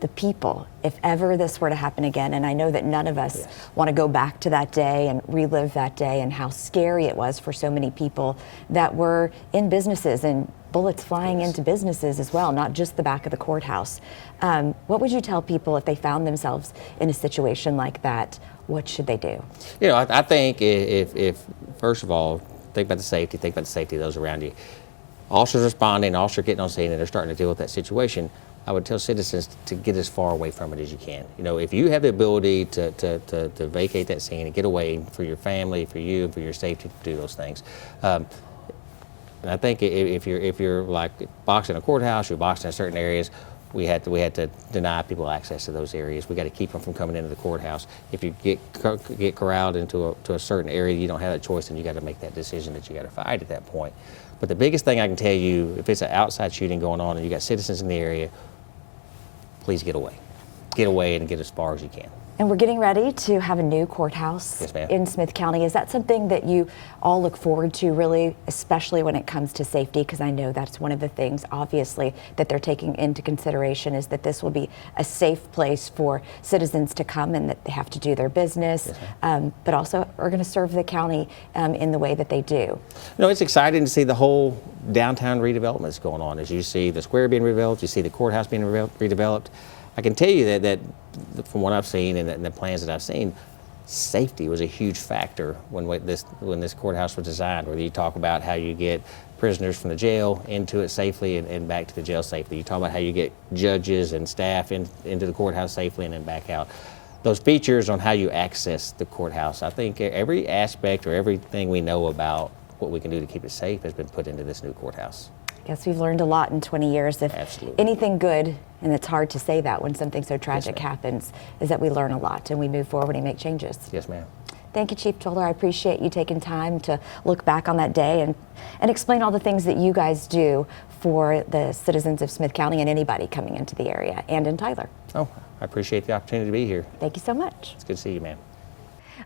the people if ever this were to happen again? And I know that none of us want to go back to that day and relive that day and how scary it was for so many people that were in businesses and bullets flying into businesses as well, not just the back of the courthouse. What would you tell people if they found themselves in a situation like that? What should they do? I think if first of all, think about the safety of those around you. Officers responding, officers getting on scene, and they're starting to deal with that situation. I would tell citizens to get as far away from it as you can. If you have the ability to vacate that scene and get away for your family, for you, for your safety, to do those things. And I think if you're like boxing a courthouse, you're boxing in certain areas, we had to deny people access to those areas. We got to keep them from coming into the courthouse. If you get corralled into a certain area, you don't have a choice, and you got to make that decision that you got to fight at that point. But the biggest thing I can tell you, if it's an outside shooting going on and you got citizens in the area, please get away. Get away and get as far as you can. And we're getting ready to have a new courthouse in Smith County. Is that something that you all look forward to, really, especially when it comes to safety? Because I know that's one of the things, obviously, that they're taking into consideration, is that this will be a safe place for citizens to come and that they have to do their business, but also are going to serve the county in the way that they do. It's exciting to see the whole downtown redevelopment that's going on. As you see the square being redeveloped, you see the courthouse being redeveloped. I can tell you that from what I've seen and the plans that I've seen, safety was a huge factor when this courthouse was designed, where you talk about how you get prisoners from the jail into it safely and back to the jail safely. You talk about how you get judges and staff into the courthouse safely and then back out. Those features on how you access the courthouse, I think every aspect or everything we know about what we can do to keep it safe has been put into this new courthouse. I guess we've learned a lot in 20 years. If anything good, and it's hard to say that when something so tragic happens, is that we learn a lot and we move forward and make changes. Yes, ma'am. Thank you, Chief Toler. I appreciate you taking time to look back on that day and explain all the things that you guys do for the citizens of Smith County and anybody coming into the area and in Tyler. Oh, I appreciate the opportunity to be here. Thank you so much. It's good to see you, ma'am.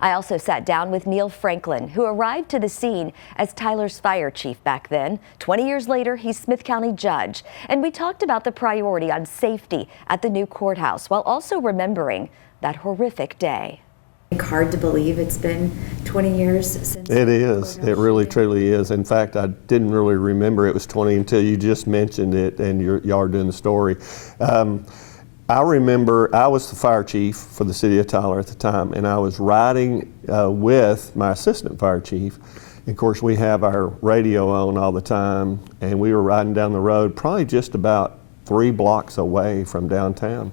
I also sat down with Neil Franklin, who arrived to the scene as Tyler's fire chief back then. 20 years later, he's Smith County judge. And we talked about the priority on safety at the new courthouse while also remembering that horrific day. Hard to believe it's been 20 years since. It is. It really truly is. In fact, I didn't really remember it was 20 until you just mentioned it and y'all are doing the story. I remember I was the fire chief for the city of Tyler at the time, and I was riding with my assistant fire chief. And of course, we have our radio on all the time, and we were riding down the road, probably just about 3 blocks away from downtown.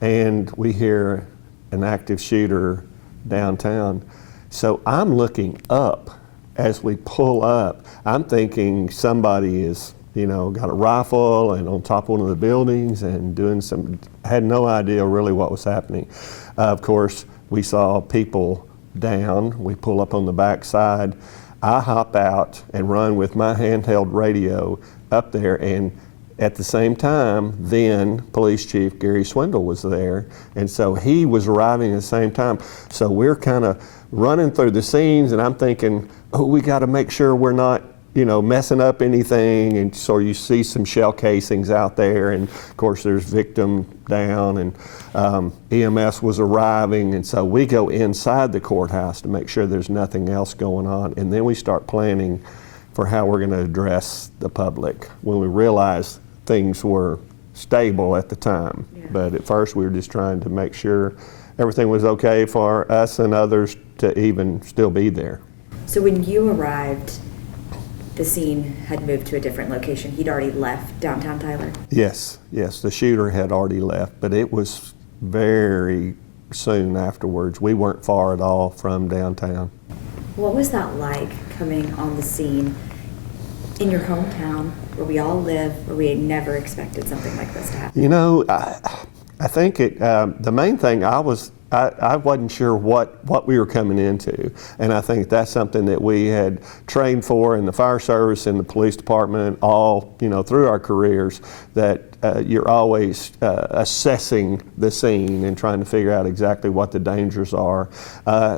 And we hear an active shooter downtown. So I'm looking up as we pull up. I'm thinking somebody is, got a rifle and on top of one of the buildings and doing some, had no idea really what was happening. Of course, we saw people down. We pull up on the back side. I hop out and run with my handheld radio up there, and at the same time, then Police Chief Gary Swindle was there, and so he was arriving at the same time. So we're kind of running through the scenes, and I'm thinking, oh, we got to make sure we're not, messing up anything. And so you see some shell casings out there, and of course there's victim down, and EMS was arriving, and so we go inside the courthouse to make sure there's nothing else going on, and then we start planning for how we're going to address the public when we realized things were stable at the time. Yeah. But at first we were just trying to make sure everything was okay for us and others to even still be there. So when you arrived, the scene had moved to a different location. He'd already left downtown Tyler? Yes, the shooter had already left, but it was very soon afterwards. We weren't far at all from downtown. What was that like, coming on the scene in your hometown where we all live, where we had never expected something like this to happen? I think the main thing I wasn't sure what we were coming into, and I think that's something that we had trained for in the fire service and the police department all through our careers, that you're always assessing the scene and trying to figure out exactly what the dangers are.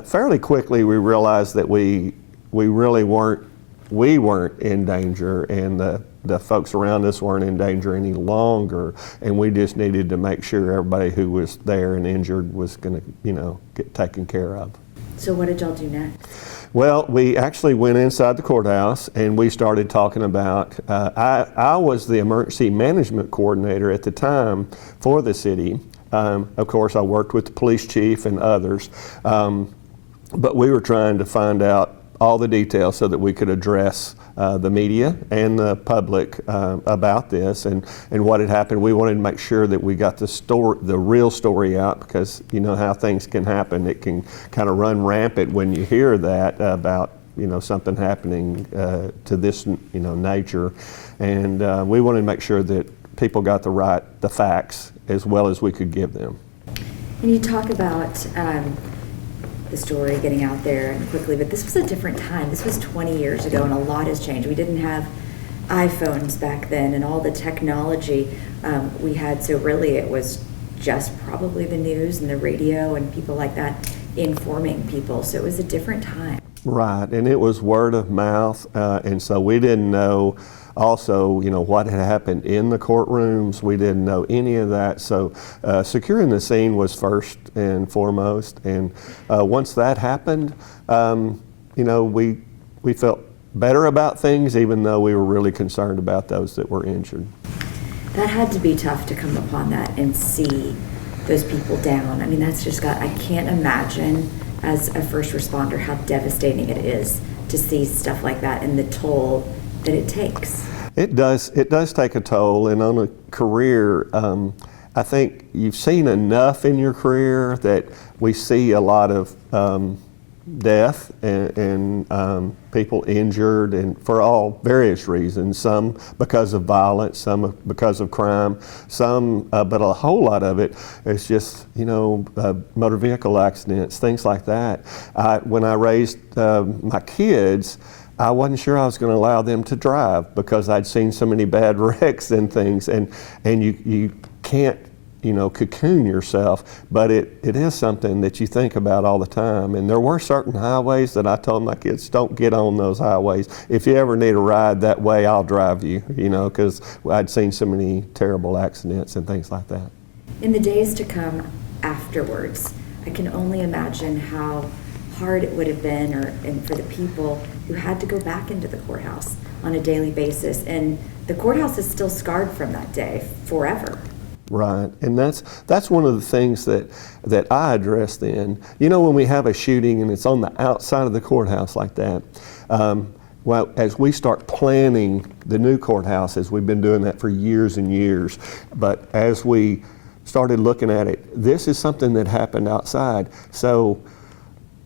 Fairly quickly we realized that we really weren't in danger, and the folks around us weren't in danger any longer, and we just needed to make sure everybody who was there and injured was going to, get taken care of. So what did y'all do next? Well, we actually went inside the courthouse and we started talking about, I was the emergency management coordinator at the time for the city. Of course, I worked with the police chief and others, but we were trying to find out all the details so that we could address the media and the public about this and what had happened. We wanted to make sure that we got the real story out, because you know how things can happen. It can kind of run rampant when you hear that about something happening to this nature, and we wanted to make sure that people got the facts as well as we could give them. And you talk about the story getting out there and quickly, but this was a different time. This was 20 years ago, and a lot has changed. We didn't have iPhones back then and all the technology we had, so really it was just probably the news and the radio and people like that informing people, so it was a different time. Right, and it was word of mouth, and so we didn't know also, what had happened in the courtrooms. We didn't know any of that, so securing the scene was first and foremost, and once that happened, we felt better about things, even though we were really concerned about those that were injured. That had to be tough to come upon that and see those people down. I mean, that's just I can't imagine as a first responder how devastating it is to see stuff like that and the toll that it takes. It does take a toll, and on a career, I think you've seen enough in your career that we see a lot of death and people injured, and for all various reasons, some because of violence, some because of crime, but a whole lot of it is just motor vehicle accidents, things like that. When I raised my kids, I wasn't sure I was going to allow them to drive because I'd seen so many bad wrecks and things, and you can't cocoon yourself, but it is something that you think about all the time. And there were certain highways that I told my kids, don't get on those highways. If you ever need a ride that way, I'll drive you, because I'd seen so many terrible accidents and things like that. In the days to come afterwards, I can only imagine how hard it would have been, and for the people who had to go back into the courthouse on a daily basis. And the courthouse is still scarred from that day forever. Right, and that's one of the things that I addressed then. When we have a shooting and it's on the outside of the courthouse like that, well, as we start planning the new courthouse, as we've been doing that for years and years, but as we started looking at it, this is something that happened outside. So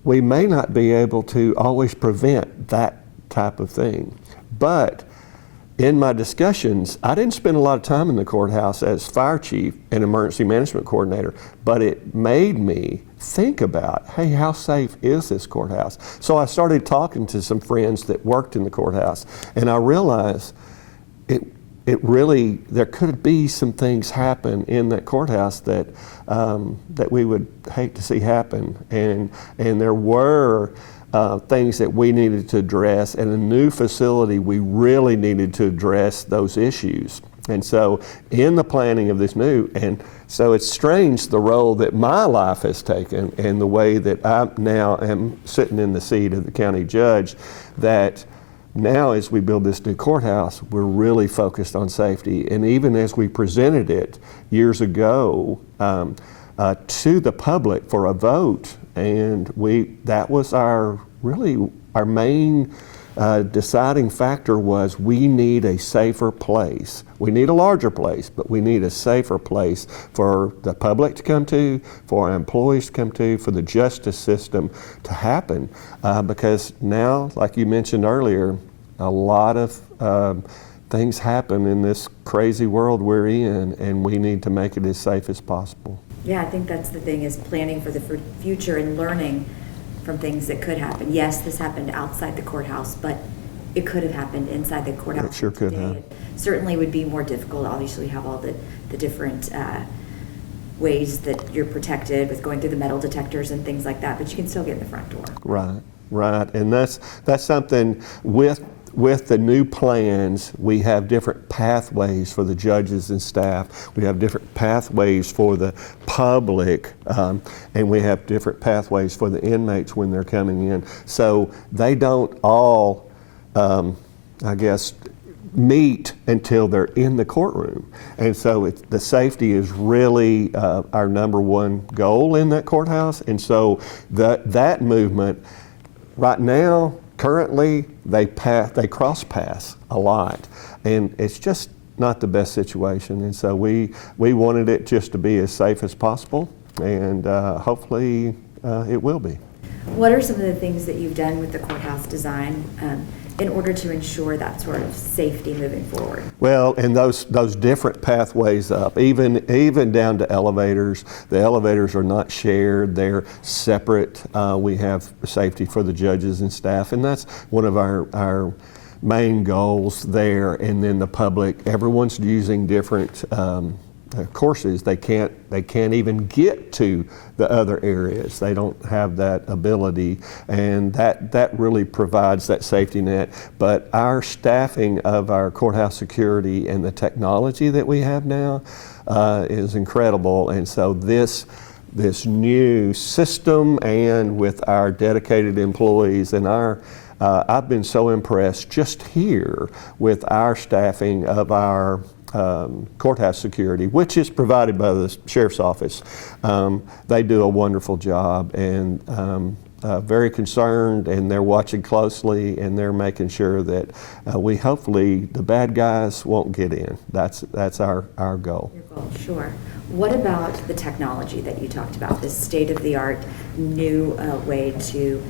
we may not be able to always prevent that type of thing. But in my discussions, I didn't spend a lot of time in the courthouse as fire chief and emergency management coordinator, but it made me think about, hey, how safe is this courthouse? So I started talking to some friends that worked in the courthouse, and I realized it really, there could be some things happen in that courthouse that that we would hate to see happen, and there were things that we needed to address, and a new facility, we really needed to address those issues. And so in the planning of this new, and so it's strange the role that my life has taken and the way that I now am sitting in the seat of the county judge, that now as we build this new courthouse, we're really focused on safety. And even as we presented it years ago to the public for a vote, and that was our main deciding factor was we need a safer place. We need a larger place, but we need a safer place for the public to come to, for our employees to come to, for the justice system to happen. Because now, like you mentioned earlier, a lot of things happen in this crazy world we're in, and we need to make it as safe as possible. Yeah, I think that's the thing, is planning for the future and learning from things that could happen. Yes, this happened outside the courthouse, but it could have happened inside the courthouse. It sure could have. It certainly would be more difficult. Obviously, we have all the different ways that you're protected with going through the metal detectors and things like that, but you can still get in the front door. Right, and that's something with the new plans, we have different pathways for the judges and staff. We have different pathways for the public, and we have different pathways for the inmates when they're coming in. So they don't all, I guess, meet until they're in the courtroom. And so the safety is really our number one goal in that courthouse. And so that movement, right now, currently, they cross paths a lot, and it's just not the best situation. And so we wanted it just to be as safe as possible, and hopefully it will be. What are some of the things that you've done with the courthouse design in order to ensure that sort of safety moving forward? Well, and those different pathways up, even down to elevators. The elevators are not shared; they're separate. We have safety for the judges and staff, and that's one of our main goals there. And then the public, everyone's using different courses. They can't even get to the other areas. They don't have that ability, and that really provides that safety net. But our staffing of our courthouse security and the technology that we have now is incredible. And so this new system, and with our dedicated employees and I've been so impressed just here with our staffing of our courthouse security, which is provided by the sheriff's office. They do a wonderful job, and very concerned, and they're watching closely, and they're making sure that hopefully the bad guys won't get in. That's our goal. Your goal, sure. What about the technology that you talked about, this state-of-the-art new way to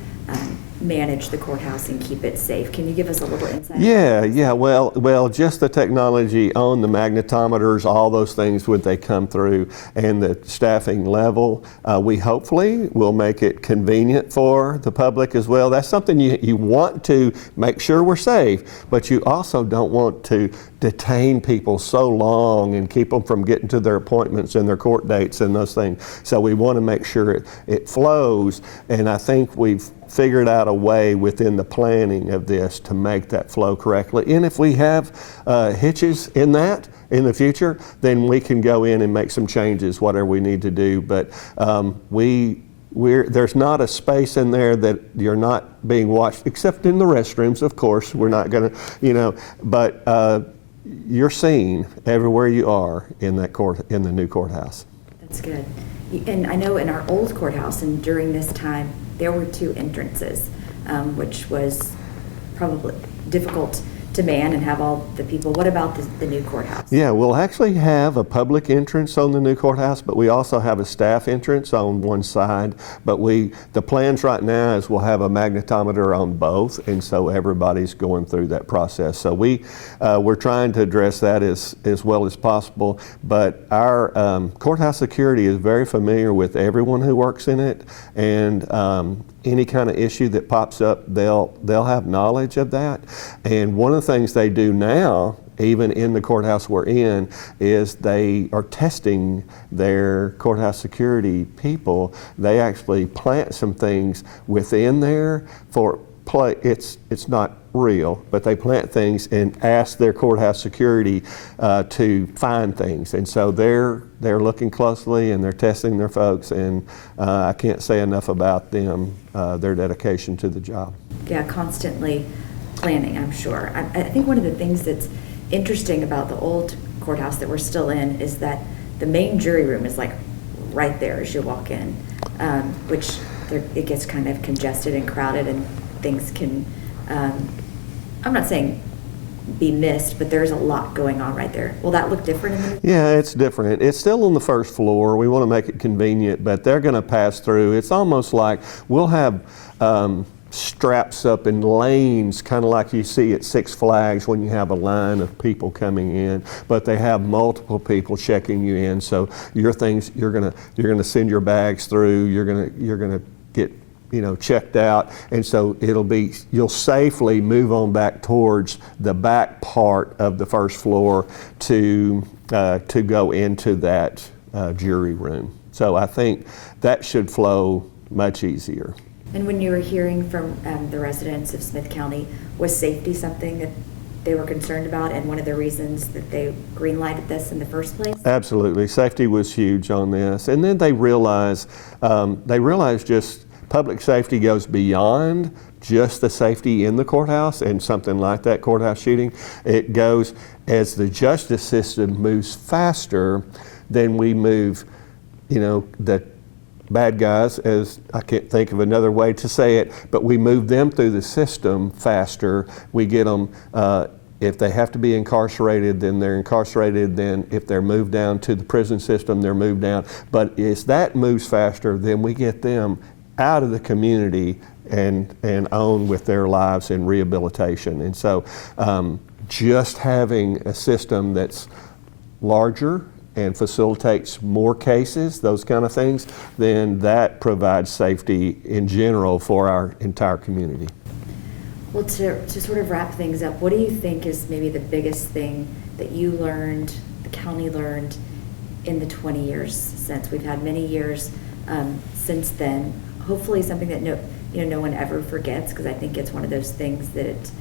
manage the courthouse and keep it safe? Can you give us a little insight? Yeah. Well, just the technology on the magnetometers, all those things when they come through, and the staffing level, we hopefully will make it convenient for the public as well. That's something you want to make sure we're safe, but you also don't want to detain people so long and keep them from getting to their appointments and their court dates and those things. So we want to make sure it flows, and I think we've figured out a way within the planning of this to make that flow correctly. And if we have hitches in that in the future, then we can go in and make some changes, whatever we need to do. But there's not a space in there that you're not being watched, except in the restrooms, of course. We're not going to, but you're seen everywhere you are in the new courthouse. That's good. And I know in our old courthouse, and during this time, there were two entrances, which was probably difficult to man and have all the people. What about the new courthouse? Yeah, we'll actually have a public entrance on the new courthouse, but we also have a staff entrance on one side. But the plans right now is we'll have a magnetometer on both, and so everybody's going through that process. So we're trying to address that as well as possible. But our courthouse security is very familiar with everyone who works in it, and any kind of issue that pops up, they'll have knowledge of that. And one of the things they do now, even in the courthouse we're in, is they are testing their courthouse security people. They actually plant some things within there for play. It's not real, but they plant things and ask their courthouse security to find things. And so they're looking closely and they're testing their folks, and I can't say enough about them, their dedication to the job. Yeah, constantly planning, I'm sure. I think one of the things that's interesting about the old courthouse that we're still in is that the main jury room is like right there as you walk in, which it gets kind of congested and crowded, and things can, I'm not saying be missed, but there's a lot going on right there. Will that look different in the new? Yeah, it's different. It's still on the first floor. We want to make it convenient, but they're going to pass through. It's almost like we'll have straps up in lanes, kind of like you see at Six Flags when you have a line of people coming in, but they have multiple people checking you in. So your things, you're gonna send your bags through. You're gonna get checked out, and so you'll safely move on back towards the back part of the first floor to go into that jury room. So I think that should flow much easier. And when you were hearing from the residents of Smith County, was safety something that they were concerned about, and one of the reasons that they green-lighted this in the first place? Absolutely, safety was huge on this, and then they realized just public safety goes beyond just the safety in the courthouse and something like that courthouse shooting. It goes, as the justice system moves faster, then we move, the bad guys, as I can't think of another way to say it, but we move them through the system faster. We get them, if they have to be incarcerated, then they're incarcerated. Then if they're moved down to the prison system, they're moved down. But as that moves faster, then we get them out of the community and on with their lives in rehabilitation. And so just having a system that's larger and facilitates more cases, those kind of things, then that provides safety in general for our entire community. Well, to sort of wrap things up, what do you think is maybe the biggest thing that you learned, the county learned, in the 20 years since? We've had many years since then. Hopefully something that no one ever forgets, because I think it's one of those things that it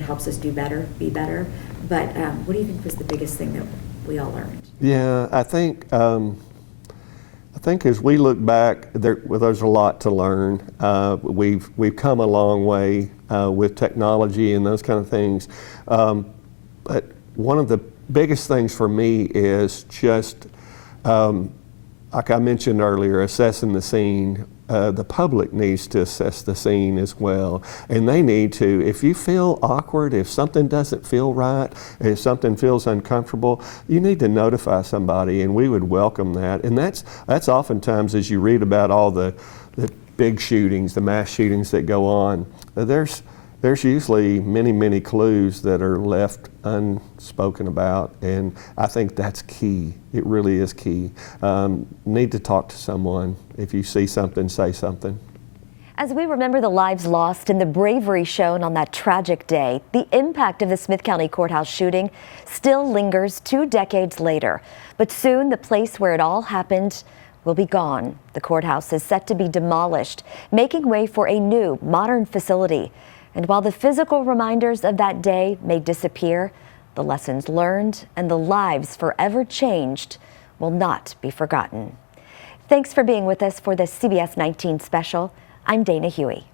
helps us do better, be better. But what do you think was the biggest thing that we all learned? Yeah, I think as we look back, there's a lot to learn. We've come a long way with technology and those kind of things. But one of the biggest things for me is just, like I mentioned earlier, assessing the scene. The public needs to assess the scene as well, and they need to. If you feel awkward, if something doesn't feel right, if something feels uncomfortable, you need to notify somebody, and we would welcome that. And that's oftentimes, as you read about all the big shootings, the mass shootings that go on, there's usually many clues that are left unspoken about, and I think that's key. It really is key. Need to talk to someone. If you see something, say something. As we remember the lives lost and the bravery shown on that tragic day, the impact of the Smith County Courthouse shooting still lingers 2 decades later. But soon the place where it all happened will be gone. The courthouse is set to be demolished, making way for a new, modern facility. And while the physical reminders of that day may disappear, the lessons learned and the lives forever changed will not be forgotten. Thanks for being with us for this CBS 19 special. I'm Dana Huey.